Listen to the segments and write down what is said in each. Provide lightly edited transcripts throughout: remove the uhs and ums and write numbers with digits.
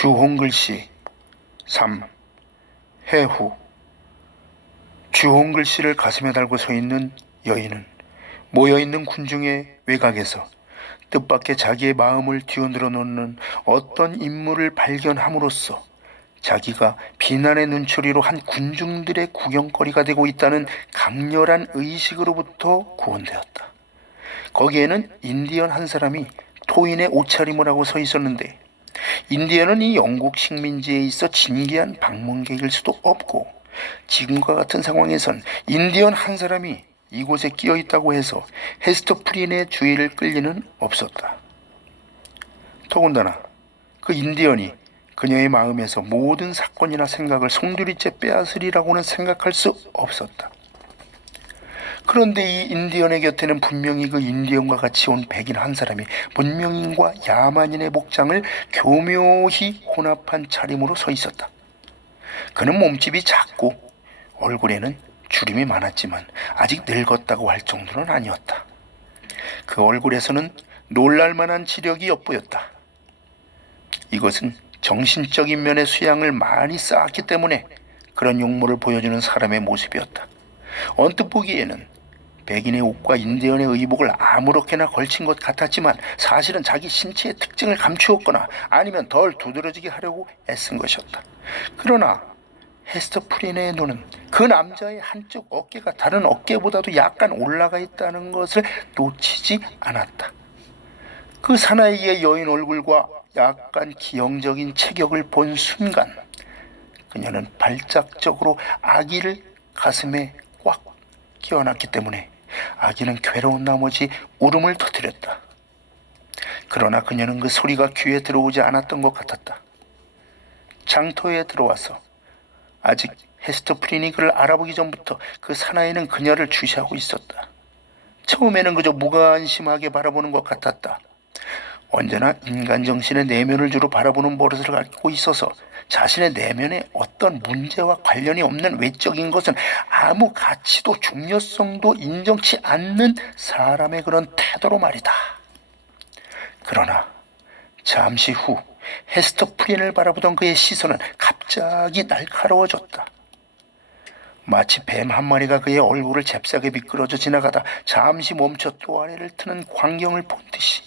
주홍글씨 3. 해후. 주홍글씨를 가슴에 달고 서 있는 여인은 모여있는 군중의 외곽에서 뜻밖의 자기의 마음을 뒤흔들어 놓는 어떤 인물을 발견함으로써 자기가 비난의 눈초리로 한 군중들의 구경거리가 되고 있다는 강렬한 의식으로부터 구원되었다. 거기에는 인디언 한 사람이 토인의 옷차림을 하고 서 있었는데, 인디언은 이 영국 식민지에 있어 진기한 방문객일 수도 없고, 지금과 같은 상황에선 인디언 한 사람이 이곳에 끼어 있다고 해서 헤스터 프린의 주의를 끌 리는 없었다. 더군다나 그 인디언이 그녀의 마음에서 모든 사건이나 생각을 송두리째 빼앗으리라고는 생각할 수 없었다. 그런데 이 인디언의 곁에는 분명히 그 인디언과 같이 온 백인 한 사람이 문명인과 야만인의 복장을 교묘히 혼합한 차림으로 서 있었다. 그는 몸집이 작고 얼굴에는 주름이 많았지만 아직 늙었다고 할 정도는 아니었다. 그 얼굴에서는 놀랄만한 지력이 엿보였다. 이것은 정신적인 면의 수양을 많이 쌓았기 때문에 그런 용모를 보여주는 사람의 모습이었다. 언뜻 보기에는 백인의 옷과 인디언의 의복을 아무렇게나 걸친 것 같았지만 사실은 자기 신체의 특징을 감추었거나 아니면 덜 두드러지게 하려고 애쓴 것이었다. 그러나 헤스터 프린의 눈은 그 남자의 한쪽 어깨가 다른 어깨보다도 약간 올라가 있다는 것을 놓치지 않았다. 그 사나이의 여인 얼굴과 약간 기형적인 체격을 본 순간 그녀는 발작적으로 아기를 가슴에 꽉 끼워놨기 때문에 아기는 괴로운 나머지 울음을 터뜨렸다. 그러나 그녀는 그 소리가 귀에 들어오지 않았던 것 같았다. 장터에 들어와서 아직 헤스터 프린이 그를 알아보기 전부터 그 사나이는 그녀를 주시하고 있었다. 처음에는 그저 무관심하게 바라보는 것 같았다. 언제나 인간 정신의 내면을 주로 바라보는 버릇을 갖고 있어서 자신의 내면에 어떤 문제와 관련이 없는 외적인 것은 아무 가치도 중요성도 인정치 않는 사람의 그런 태도로 말이다. 그러나 잠시 후 헤스터 프린을 바라보던 그의 시선은 갑자기 날카로워졌다. 마치 뱀 한 마리가 그의 얼굴을 잽싸게 미끄러져 지나가다 잠시 멈춰 또 아래를 트는 광경을 본 듯이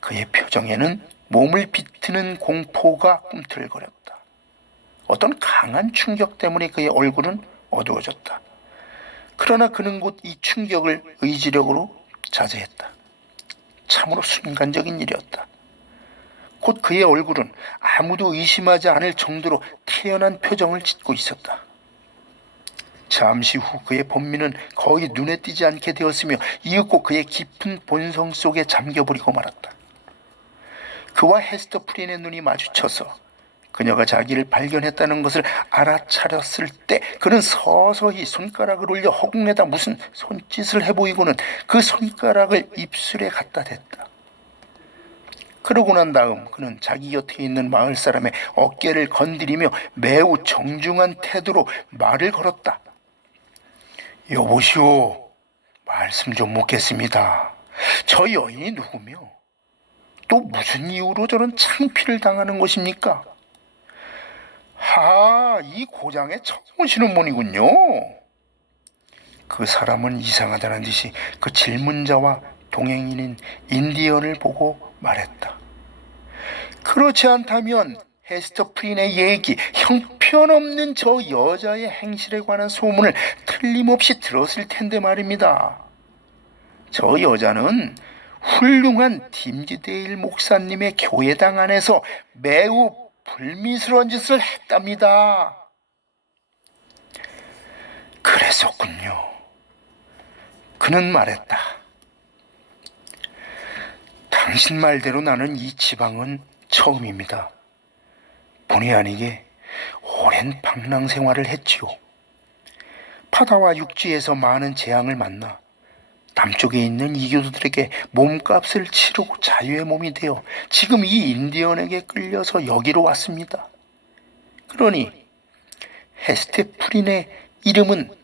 그의 표정에는 몸을 비트는 공포가 꿈틀거렸다. 어떤 강한 충격 때문에 그의 얼굴은 어두워졌다. 그러나 그는 곧 이 충격을 의지력으로 자제했다. 참으로 순간적인 일이었다. 곧 그의 얼굴은 아무도 의심하지 않을 정도로 태연한 표정을 짓고 있었다. 잠시 후 그의 본민은 거의 눈에 띄지 않게 되었으며 이윽고 그의 깊은 본성 속에 잠겨버리고 말았다. 그와 헤스터 프린의 눈이 마주쳐서 그녀가 자기를 발견했다는 것을 알아차렸을 때 그는 서서히 손가락을 올려 허공에다 무슨 손짓을 해보이고는 그 손가락을 입술에 갖다 댔다. 그러고 난 다음 그는 자기 곁에 있는 마을 사람의 어깨를 건드리며 매우 정중한 태도로 말을 걸었다. 여보시오, 말씀 좀 묻겠습니다. 저 여인이 누구며 또 무슨 이유로 저런 창피를 당하는 것입니까? 이 고장에 처음 오시는 분이군요. 그 사람은 이상하다는 듯이 그 질문자와 동행인인 인디언을 보고 말했다. 그렇지 않다면 헤스터 프린의 얘기, 형편없는 저 여자의 행실에 관한 소문을 틀림없이 들었을 텐데 말입니다. 저 여자는 훌륭한 딤지데일 목사님의 교회당 안에서 매우 불미스러운 짓을 했답니다. 그랬었군요. 그는 말했다. 당신 말대로 나는 이 지방은 처음입니다. 본의 아니게 오랜 방랑 생활을 했지요. 바다와 육지에서 많은 재앙을 만나 남쪽에 있는 이교도들에게 몸값을 치르고 자유의 몸이 되어 지금 이 인디언에게 끌려서 여기로 왔습니다. 그러니 헤스터 프린의 이름은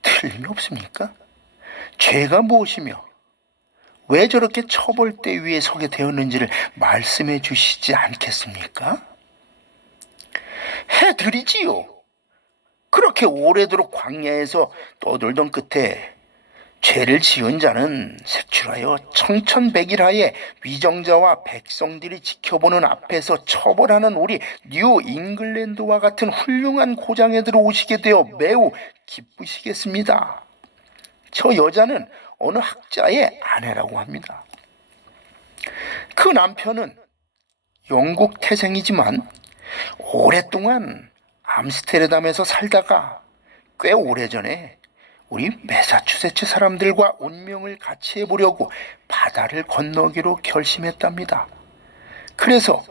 틀림이 없습니까? 죄가 무엇이며 왜 저렇게 처벌대 위에 서게 되었는지를 말씀해 주시지 않겠습니까? 해드리지요. 그렇게 오래도록 광야에서 떠돌던 끝에 죄를 지은 자는 색출하여 청천백일하에 위정자와 백성들이 지켜보는 앞에서 처벌하는 우리 뉴 잉글랜드와 같은 훌륭한 고장에 들어오시게 되어 매우 기쁘시겠습니다. 저 여자는 어느 학자의 아내라고 합니다. 그 남편은 영국 태생이지만 오랫동안 암스테르담에서 살다가 꽤 오래전에 우리 매사추세츠 사람들과 운명을 같이 해보려고 바다를 건너기로 결심했답니다. 그래서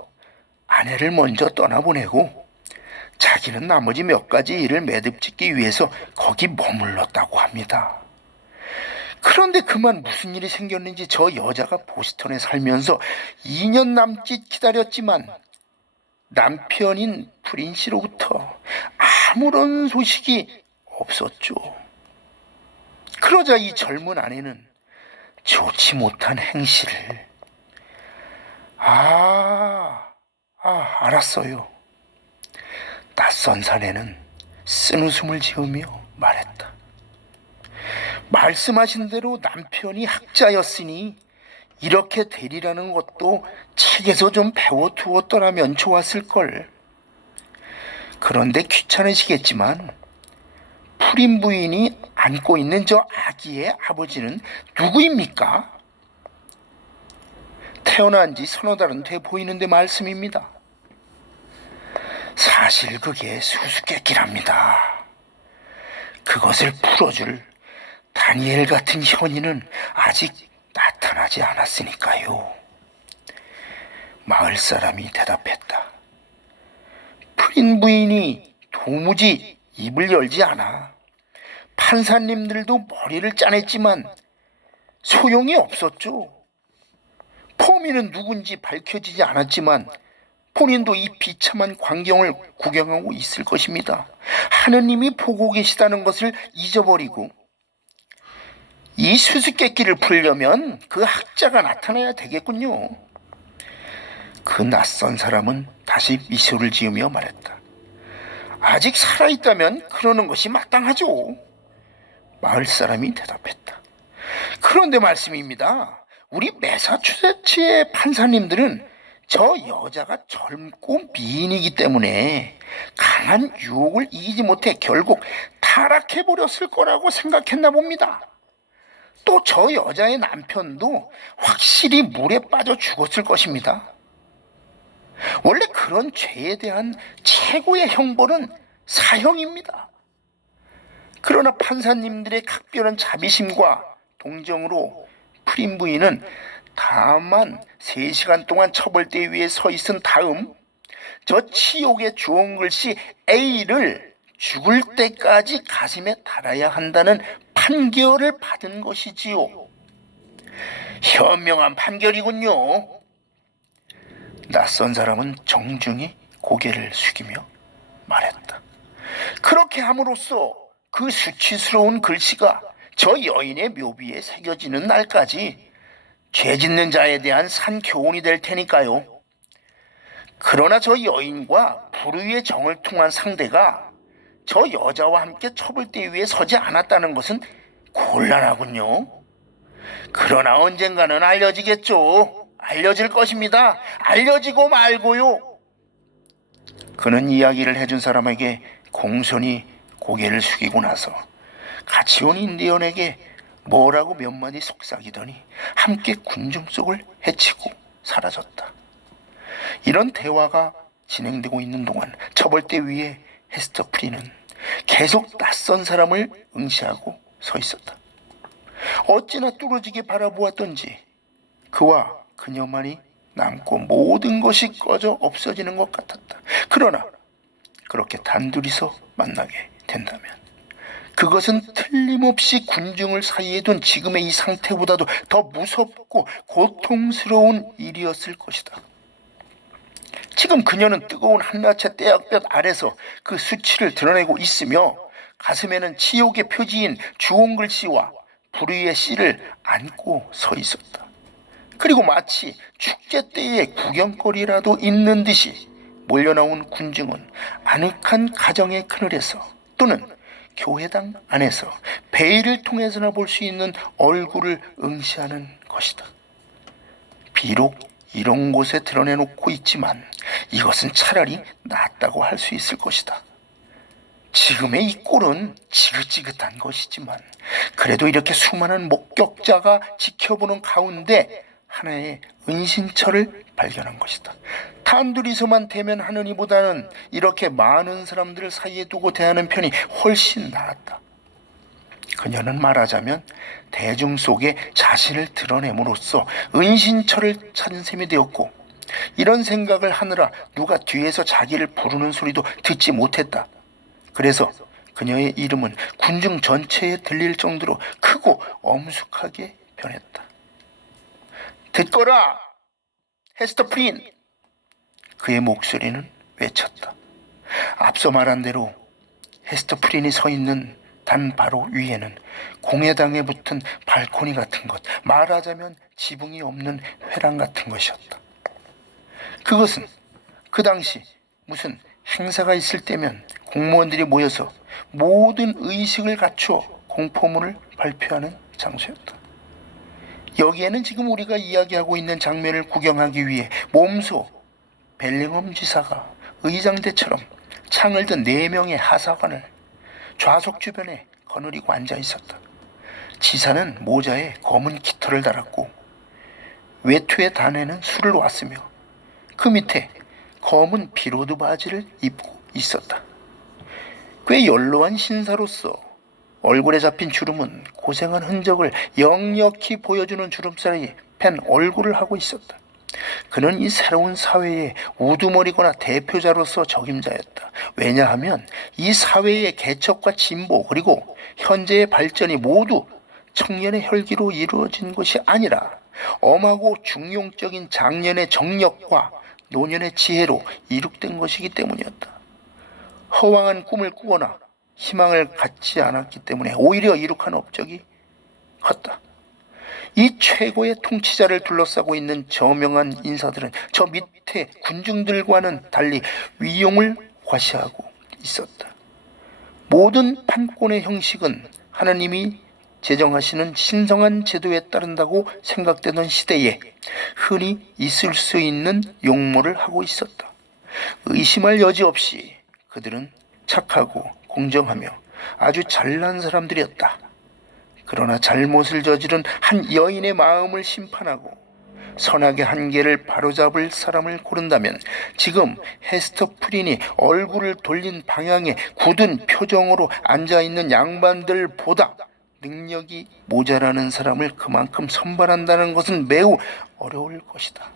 아내를 먼저 떠나보내고 자기는 나머지 몇 가지 일을 매듭짓기 위해서 거기 머물렀다고 합니다. 그런데 그만 무슨 일이 생겼는지 저 여자가 보스턴에 살면서 2년 남짓 기다렸지만 남편인 프린 씨로부터 아무런 소식이 없었죠. 그러자 이 젊은 아내는 좋지 못한 행실을 알았어요. 낯선 사내는 쓴웃음을 지으며 말했다. 말씀하신 대로 남편이 학자였으니 이렇게 되리라는 것도 책에서 좀 배워두었더라면 좋았을걸. 그런데 귀찮으시겠지만 프린 부인이 안고 있는 저 아기의 아버지는 누구입니까? 태어난 지 서너 달은 돼 보이는데 말씀입니다. 사실 그게 수수께끼랍니다. 그것을 풀어줄 다니엘 같은 현인은 아직 나타나지 않았으니까요. 마을 사람이 대답했다. 프린 부인이 도무지 입을 열지 않아. 판사님들도 머리를 짜냈지만 소용이 없었죠. 범인은 누군지 밝혀지지 않았지만 본인도 이 비참한 광경을 구경하고 있을 것입니다. 하느님이 보고 계시다는 것을 잊어버리고 이 수수께끼를 풀려면 그 학자가 나타나야 되겠군요. 그 낯선 사람은 다시 미소를 지으며 말했다. 아직 살아있다면 그러는 것이 마땅하죠. 마을 사람이 대답했다. 그런데 말씀입니다. 우리 매사추세츠의 판사님들은 저 여자가 젊고 미인이기 때문에 강한 유혹을 이기지 못해 결국 타락해버렸을 거라고 생각했나 봅니다. 또 저 여자의 남편도 확실히 물에 빠져 죽었을 것입니다. 원래 그런 죄에 대한 최고의 형벌은 사형입니다. 그러나 판사님들의 각별한 자비심과 동정으로 프린 부인은 다만 3시간 동안 처벌대 위에 서 있은 다음 저 치욕의 주홍글씨 A를 죽을 때까지 가슴에 달아야 한다는 판결을 받은 것이지요. 현명한 판결이군요. 낯선 사람은 정중히 고개를 숙이며 말했다. 그렇게 함으로써 그 수치스러운 글씨가 저 여인의 묘비에 새겨지는 날까지 죄 짓는 자에 대한 산 교훈이 될 테니까요. 그러나 저 여인과 불의의 정을 통한 상대가 저 여자와 함께 처벌대 위에 서지 않았다는 것은 곤란하군요. 그러나 언젠가는 알려지겠죠. 알려질 것입니다. 알려지고 말고요. 그는 이야기를 해준 사람에게 공손히 고개를 숙이고 나서 같이 온 인디언에게 뭐라고 몇 마디 속삭이더니 함께 군중 속을 헤치고 사라졌다. 이런 대화가 진행되고 있는 동안 처벌대 위에 헤스터 프리는 계속 낯선 사람을 응시하고 서 있었다. 어찌나 뚫어지게 바라보았던지 그와 그녀만이 남고 모든 것이 꺼져 없어지는 것 같았다. 그러나 그렇게 단둘이서 만나게 된다면 그것은 틀림없이 군중을 사이에 둔 지금의 이 상태보다도 더 무섭고 고통스러운 일이었을 것이다. 지금 그녀는 뜨거운 한낮의 떼약볕 아래서 그 수치를 드러내고 있으며 가슴에는 치욕의 표지인 주홍글씨와 불의의 씨를 안고 서 있었다. 그리고 마치 축제 때의 구경거리라도 있는 듯이 몰려나온 군중은 아늑한 가정의 그늘에서 또는 교회당 안에서 베일을 통해서나 볼 수 있는 얼굴을 응시하는 것이다. 비록 이런 곳에 드러내놓고 있지만 이것은 차라리 낫다고 할 수 있을 것이다. 지금의 이 꼴은 지긋지긋한 것이지만 그래도 이렇게 수많은 목격자가 지켜보는 가운데 하나의 은신처를 발견한 것이다. 단둘이서만 대면하느니보다는 이렇게 많은 사람들을 사이에 두고 대하는 편이 훨씬 나았다. 그녀는 말하자면 대중 속에 자신을 드러냄으로써 은신처를 찾은 셈이 되었고, 이런 생각을 하느라 누가 뒤에서 자기를 부르는 소리도 듣지 못했다. 그래서 그녀의 이름은 군중 전체에 들릴 정도로 크고 엄숙하게 변했다. 듣거라! 헤스터 프린! 그의 목소리는 외쳤다. 앞서 말한 대로 헤스터 프린이 서 있는 단 바로 위에는 공회당에 붙은 발코니 같은 것, 말하자면 지붕이 없는 회랑 같은 것이었다. 그것은 그 당시 무슨 행사가 있을 때면 공무원들이 모여서 모든 의식을 갖추어 공포문을 발표하는 장소였다. 여기에는 지금 우리가 이야기하고 있는 장면을 구경하기 위해 몸소 벨링엄 지사가 의장대처럼 창을 든 4명의 하사관을 좌석 주변에 거느리고 앉아 있었다. 지사는 모자에 검은 깃털을 달았고 외투의 단에는 술을 놨으며 그 밑에 검은 비로드 바지를 입고 있었다. 꽤 연로한 신사로서 얼굴에 잡힌 주름은 고생한 흔적을 역력히 보여주는 주름살이 팬 얼굴을 하고 있었다. 그는 이 새로운 사회의 우두머리거나 대표자로서 적임자였다. 왜냐하면 이 사회의 개척과 진보 그리고 현재의 발전이 모두 청년의 혈기로 이루어진 것이 아니라 엄하고 중용적인 장년의 정력과 노년의 지혜로 이룩된 것이기 때문이었다. 허황한 꿈을 꾸거나 희망을 갖지 않았기 때문에 오히려 이룩한 업적이 컸다. 이 최고의 통치자를 둘러싸고 있는 저명한 인사들은 저 밑에 군중들과는 달리 위용을 과시하고 있었다. 모든 판권의 형식은 하나님이 제정하시는 신성한 제도에 따른다고 생각되던 시대에 흔히 있을 수 있는 용모를 하고 있었다. 의심할 여지 없이 그들은 착하고 공정하며 아주 잘난 사람들이었다. 그러나 잘못을 저지른 한 여인의 마음을 심판하고 선악의 한계를 바로잡을 사람을 고른다면 지금 헤스터 프린이 얼굴을 돌린 방향에 굳은 표정으로 앉아있는 양반들보다 능력이 모자라는 사람을 그만큼 선발한다는 것은 매우 어려울 것이다.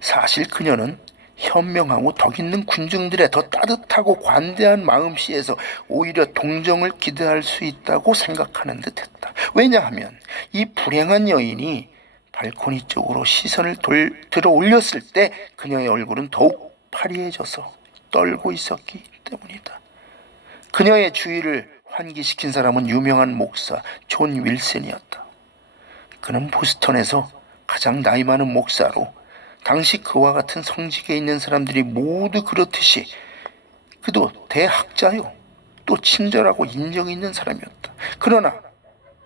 사실 그녀는 현명하고 덕있는 군중들의 더 따뜻하고 관대한 마음씨에서 오히려 동정을 기대할 수 있다고 생각하는 듯했다. 왜냐하면 이 불행한 여인이 발코니 쪽으로 시선을 들어 올렸을 때 그녀의 얼굴은 더욱 파리해져서 떨고 있었기 때문이다. 그녀의 주의를 환기시킨 사람은 유명한 목사 존 윌슨이었다. 그는 보스턴에서 가장 나이 많은 목사로 당시 그와 같은 성직에 있는 사람들이 모두 그렇듯이 그도 대학자요, 또 친절하고 인정 있는 사람이었다. 그러나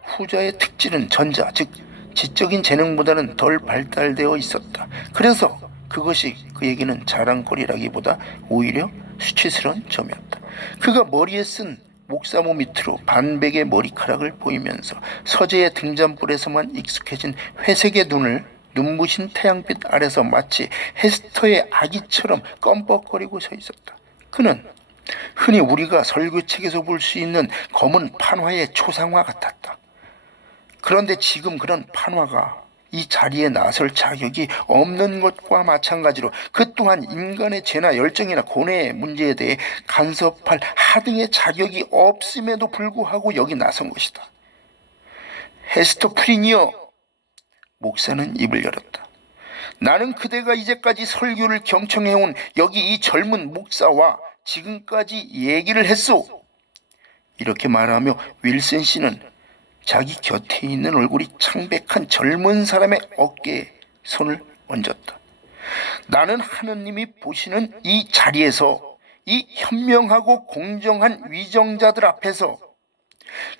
후자의 특질은 전자, 즉 지적인 재능보다는 덜 발달되어 있었다. 그래서 그것이 그에게는 자랑거리라기보다 오히려 수치스러운 점이었다. 그가 머리에 쓴 목사모 밑으로 반백의 머리카락을 보이면서 서재의 등잔불에서만 익숙해진 회색의 눈을 눈부신 태양빛 아래서 마치 헤스터의 아기처럼 껌뻑거리고 서 있었다. 그는 흔히 우리가 설교책에서 볼 수 있는 검은 판화의 초상화 같았다. 그런데 지금 그런 판화가 이 자리에 나설 자격이 없는 것과 마찬가지로 그 또한 인간의 죄나 열정이나 고뇌의 문제에 대해 간섭할 하등의 자격이 없음에도 불구하고 여기 나선 것이다. 헤스터 프린이여, 목사는 입을 열었다. 나는 그대가 이제까지 설교를 경청해온 여기 이 젊은 목사와 지금까지 얘기를 했소. 이렇게 말하며 윌슨 씨는 자기 곁에 있는 얼굴이 창백한 젊은 사람의 어깨에 손을 얹었다. 나는 하느님이 보시는 이 자리에서, 이 현명하고 공정한 위정자들 앞에서,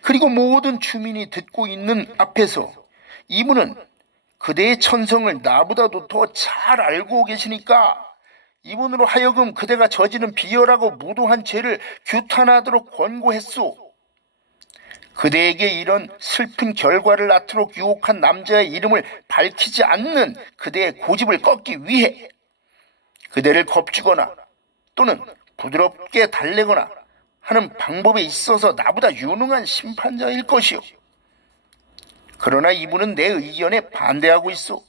그리고 모든 주민이 듣고 있는 앞에서 이분은 그대의 천성을 나보다도 더 잘 알고 계시니까 이분으로 하여금 그대가 저지른 비열하고 무도한 죄를 규탄하도록 권고했소. 그대에게 이런 슬픈 결과를 낳도록 유혹한 남자의 이름을 밝히지 않는 그대의 고집을 꺾기 위해 그대를 겁주거나 또는 부드럽게 달래거나 하는 방법에 있어서 나보다 유능한 심판자일 것이오. 그러나 이분은 내 의견에 반대하고 있어.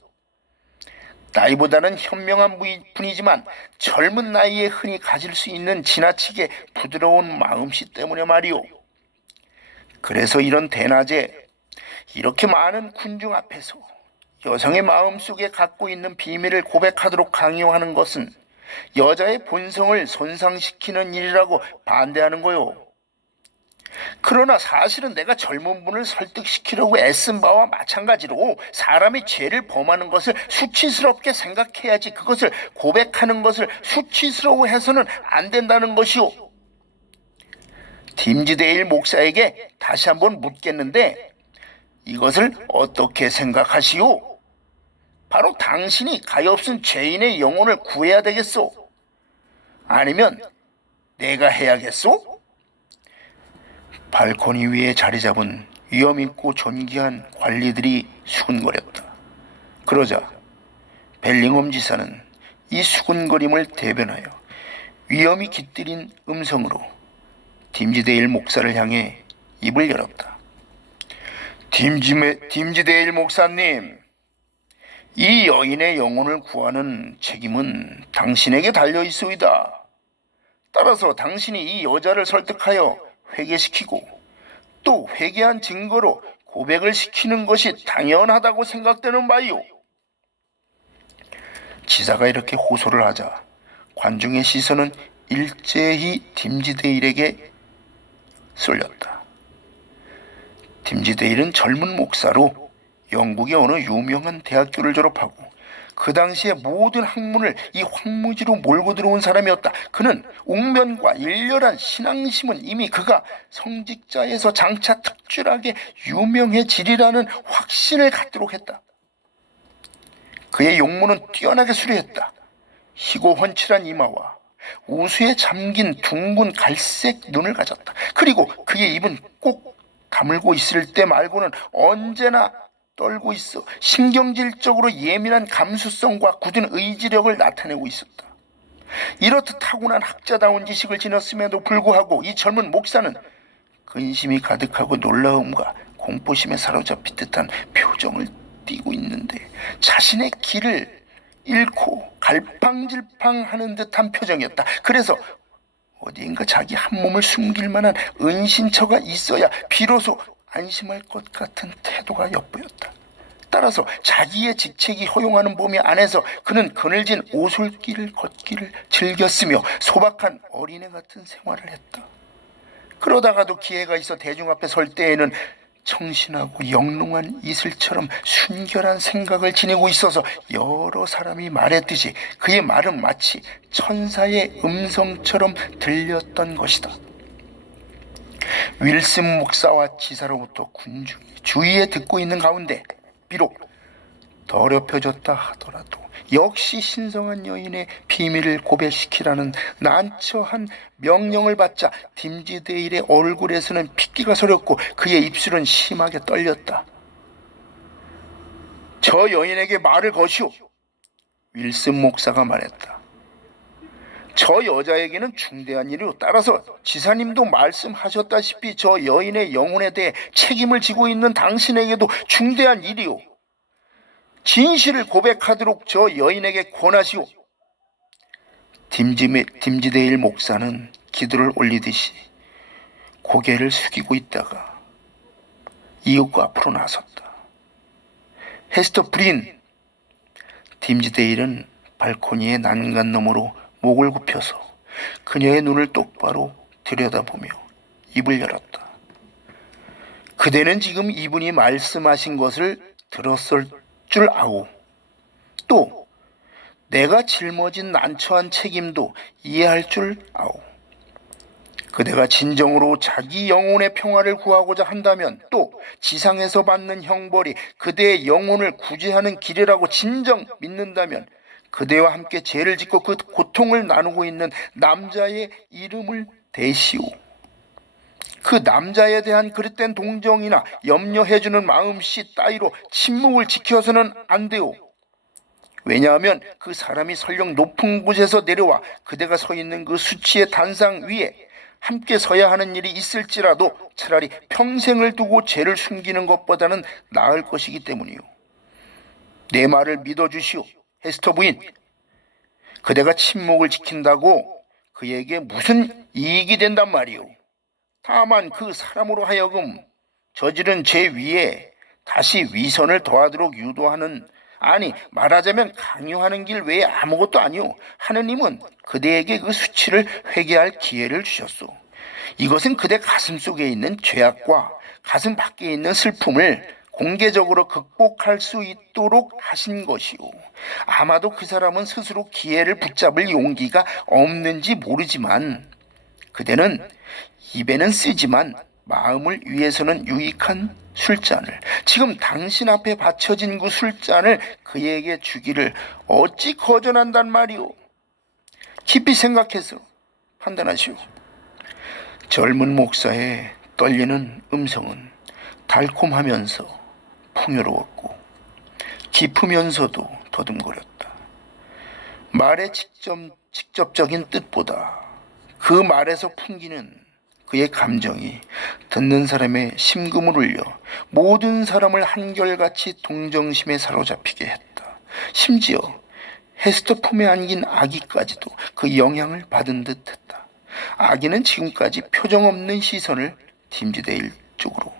나이보다는 현명한 분이지만 젊은 나이에 흔히 가질 수 있는 지나치게 부드러운 마음씨 때문에 말이오. 그래서 이런 대낮에 이렇게 많은 군중 앞에서 여성의 마음속에 갖고 있는 비밀을 고백하도록 강요하는 것은 여자의 본성을 손상시키는 일이라고 반대하는 거요. 그러나 사실은 내가 젊은 분을 설득시키려고 애쓴 바와 마찬가지로 사람이 죄를 범하는 것을 수치스럽게 생각해야지 그것을 고백하는 것을 수치스러워해서는 안 된다는 것이오. 팀즈데일 목사에게 다시 한번 묻겠는데 이것을 어떻게 생각하시오? 바로 당신이 가엾은 죄인의 영혼을 구해야 되겠소? 아니면 내가 해야겠소? 발코니 위에 자리 잡은 위엄있고 존귀한 관리들이 수군거렸다. 그러자 벨링엄 지사는 이 수군거림을 대변하여 위엄이 깃들인 음성으로 팀즈데일 목사를 향해 입을 열었다. 팀즈데일 목사님, 이 여인의 영혼을 구하는 책임은 당신에게 달려 있소이다. 따라서 당신이 이 여자를 설득하여 회개시키고 또 회개한 증거로 고백을 시키는 것이 당연하다고 생각되는 바이오. 지사가 이렇게 호소를 하자 관중의 시선은 일제히 팀즈데일에게 쏠렸다. 팀즈데일은 젊은 목사로 영국의 어느 유명한 대학교를 졸업하고 그 당시의 모든 학문을 이 황무지로 몰고 들어온 사람이었다. 그는 웅변과 일렬한 신앙심은 이미 그가 성직자에서 장차 특출하게 유명해지리라는 확신을 갖도록 했다. 그의 용모는 뛰어나게 수려했다. 희고 훤칠한 이마와 우수에 잠긴 둥근 갈색 눈을 가졌다. 그리고 그의 입은 꼭 다물고 있을 때 말고는 언제나 떨고 있어 신경질적으로 예민한 감수성과 굳은 의지력을 나타내고 있었다. 이렇듯 타고난 학자다운 지식을 지녔음에도 불구하고 이 젊은 목사는 근심이 가득하고 놀라움과 공포심에 사로잡힌 듯한 표정을 띠고 있는데 자신의 길을 잃고 갈팡질팡하는 듯한 표정이었다. 그래서 어디인가 자기 한 몸을 숨길 만한 은신처가 있어야 비로소 안심할 것 같은 태도가 엿보였다. 따라서 자기의 직책이 허용하는 범위 안에서 그는 그늘진 오솔길을 걷기를 즐겼으며 소박한 어린애 같은 생활을 했다. 그러다가도 기회가 있어 대중 앞에 설 때에는 청신하고 영롱한 이슬처럼 순결한 생각을 지니고 있어서 여러 사람이 말했듯이 그의 말은 마치 천사의 음성처럼 들렸던 것이다. 윌슨 목사와 지사로부터 군중이 주의에 듣고 있는 가운데 비록 더럽혀졌다 하더라도 역시 신성한 여인의 비밀을 고백시키라는 난처한 명령을 받자 팀즈데일의 얼굴에서는 핏기가 서렸고 그의 입술은 심하게 떨렸다. 저 여인에게 말을 거시오. 윌슨 목사가 말했다. 저 여자에게는 중대한 일이오. 따라서 지사님도 말씀하셨다시피 저 여인의 영혼에 대해 책임을 지고 있는 당신에게도 중대한 일이오. 진실을 고백하도록 저 여인에게 권하시오. 팀즈데일 목사는 기도를 올리듯이 고개를 숙이고 있다가 이윽고 앞으로 나섰다. 헤스터 브린! 팀즈데일은 발코니의 난간 너머로 목을 굽혀서 그녀의 눈을 똑바로 들여다보며 입을 열었다. 그대는 지금 이분이 말씀하신 것을 들었을 줄 아오. 또 내가 짊어진 난처한 책임도 이해할 줄 아오. 그대가 진정으로 자기 영혼의 평화를 구하고자 한다면, 또 지상에서 받는 형벌이 그대의 영혼을 구제하는 길이라고 진정 믿는다면, 그대와 함께 죄를 짓고 그 고통을 나누고 있는 남자의 이름을 대시오. 그 남자에 대한 그릇된 동정이나 염려해주는 마음씨 따위로 침묵을 지켜서는 안 돼요. 왜냐하면 그 사람이 설령 높은 곳에서 내려와 그대가 서 있는 그 수치의 단상 위에 함께 서야 하는 일이 있을지라도 차라리 평생을 두고 죄를 숨기는 것보다는 나을 것이기 때문이요. 내 말을 믿어주시오, 헤스터 부인. 그대가 침묵을 지킨다고 그에게 무슨 이익이 된단 말이오. 다만 그 사람으로 하여금 저지른 죄 위에 다시 위선을 더하도록 유도하는, 아니 말하자면 강요하는 길 외에 아무것도 아니오. 하느님은 그대에게 그 수치를 회개할 기회를 주셨소. 이것은 그대 가슴 속에 있는 죄악과 가슴 밖에 있는 슬픔을 공개적으로 극복할 수 있도록 하신 것이오. 아마도 그 사람은 스스로 기회를 붙잡을 용기가 없는지 모르지만, 그대는 입에는 쓰지만 마음을 위해서는 유익한 술잔을, 지금 당신 앞에 받쳐진 그 술잔을 그에게 주기를 어찌 거절한단 말이오. 깊이 생각해서 판단하시오. 젊은 목사의 떨리는 음성은 달콤하면서 풍요로웠고 깊으면서도 더듬거렸다. 말의 직접적인 뜻보다 그 말에서 풍기는 그의 감정이 듣는 사람의 심금을 울려 모든 사람을 한결같이 동정심에 사로잡히게 했다. 심지어 헤스터 품에 안긴 아기까지도 그 영향을 받은 듯 했다. 아기는 지금까지 표정 없는 시선을 팀즈데일 쪽으로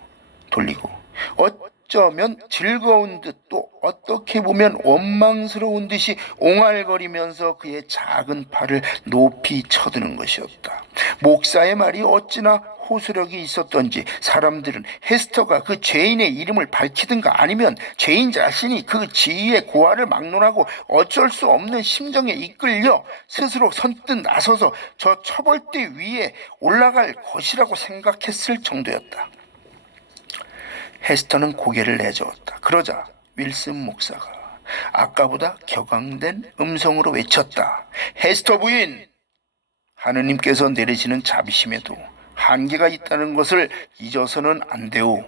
돌리고, 어쩌면 즐거운 듯 또 어떻게 보면 원망스러운 듯이 옹알거리면서 그의 작은 팔을 높이 쳐드는 것이었다. 목사의 말이 어찌나 호소력이 있었던지 사람들은 헤스터가 그 죄인의 이름을 밝히든가 아니면 죄인 자신이 그 지위의 고하를 막론하고 어쩔 수 없는 심정에 이끌려 스스로 선뜻 나서서 저 처벌대 위에 올라갈 것이라고 생각했을 정도였다. 헤스터는 고개를 내저었다. 그러자 윌슨 목사가 아까보다 격앙된 음성으로 외쳤다. 헤스터 부인! 하느님께서 내리시는 자비심에도 한계가 있다는 것을 잊어서는 안 돼오.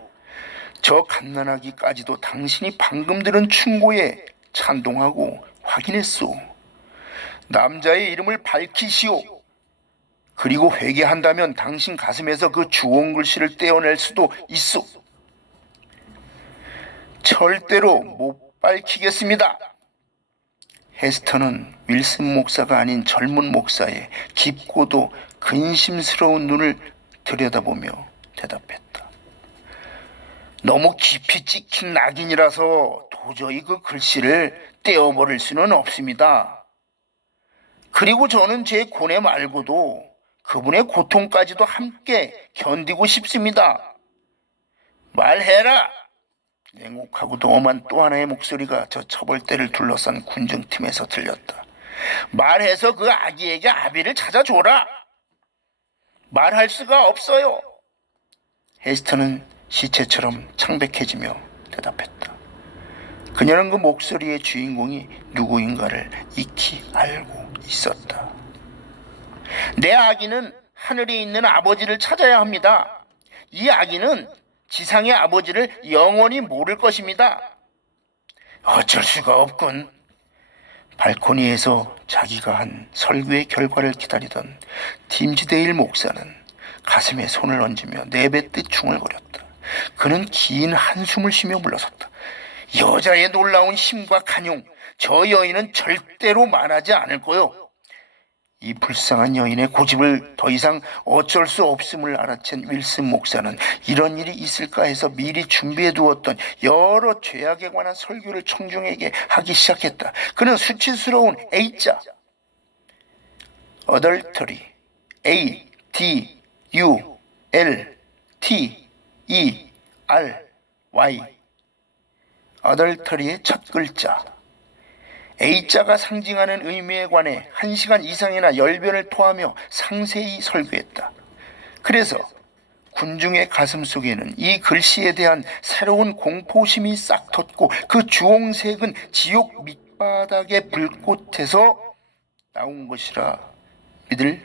저 갓난아기까지도 당신이 방금 들은 충고에 찬동하고 확인했소. 남자의 이름을 밝히시오. 그리고 회개한다면 당신 가슴에서 그 주홍 글씨를 떼어낼 수도 있소. 절대로 못 밝히겠습니다. 헤스터는 윌슨 목사가 아닌 젊은 목사의 깊고도 근심스러운 눈을 들여다보며 대답했다. 너무 깊이 찍힌 낙인이라서 도저히 그 글씨를 떼어버릴 수는 없습니다. 그리고 저는 제 고뇌 말고도 그분의 고통까지도 함께 견디고 싶습니다. 말해라! 냉혹하고도 엄한 또 하나의 목소리가 저 처벌대를 둘러싼 군중팀에서 들렸다. 말해서 그 아기에게 아비를 찾아줘라. 말할 수가 없어요. 헤스터는 시체처럼 창백해지며 대답했다. 그녀는 그 목소리의 주인공이 누구인가를 익히 알고 있었다. 내 아기는 하늘에 있는 아버지를 찾아야 합니다. 이 아기는 지상의 아버지를 영원히 모를 것입니다. 어쩔 수가 없군. 발코니에서 자기가 한 설교의 결과를 기다리던 팀즈데일 목사는 가슴에 손을 얹으며 내뱉듯 중얼거렸다. 그는 긴 한숨을 쉬며 물러섰다. 여자의 놀라운 힘과 간용, 저 여인은 절대로 말하지 않을 거요. 이 불쌍한 여인의 고집을 더 이상 어쩔 수 없음을 알아챈 윌슨 목사는 이런 일이 있을까 해서 미리 준비해 두었던 여러 죄악에 관한 설교를 청중에게 하기 시작했다. 그는 수치스러운 A자, adultery, A, D, U, L, T, E, Y adultery의 첫 글자 A자가 상징하는 의미에 관해 1시간 이상이나 열변을 토하며 상세히 설교했다. 그래서 군중의 가슴 속에는 이 글씨에 대한 새로운 공포심이 싹 텄고 그 주홍색은 지옥 밑바닥의 불꽃에서 나온 것이라 믿을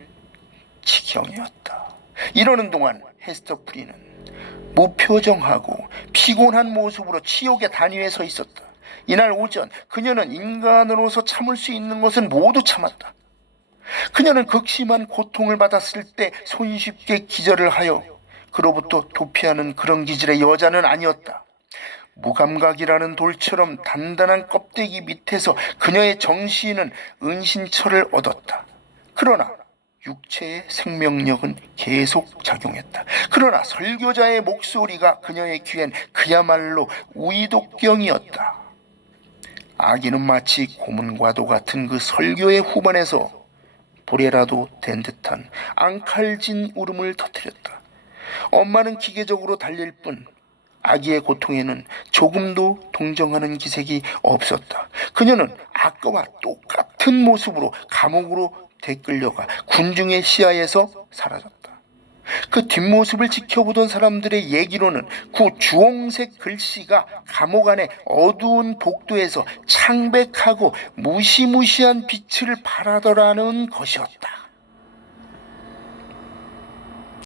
지경이었다. 이러는 동안 헤스터 프리는 무표정하고 피곤한 모습으로 치욕의 단위에 서 있었다. 이날 오전 그녀는 인간으로서 참을 수 있는 것은 모두 참았다. 그녀는 극심한 고통을 받았을 때 손쉽게 기절을 하여 그로부터 도피하는 그런 기질의 여자는 아니었다. 무감각이라는 돌처럼 단단한 껍데기 밑에서 그녀의 정신은 은신처를 얻었다. 그러나 육체의 생명력은 계속 작용했다. 그러나 설교자의 목소리가 그녀의 귀엔 그야말로 우이독경이었다. 아기는 마치 고문과도 같은 그 설교의 후반에서 불에라도 된 듯한 앙칼진 울음을 터뜨렸다. 엄마는 기계적으로 달릴 뿐 아기의 고통에는 조금도 동정하는 기색이 없었다. 그녀는 아까와 똑같은 모습으로 감옥으로 되끌려가 군중의 시야에서 사라졌다. 그 뒷모습을 지켜보던 사람들의 얘기로는 그 주홍색 글씨가 감옥 안의 어두운 복도에서 창백하고 무시무시한 빛을 발하더라는 것이었다.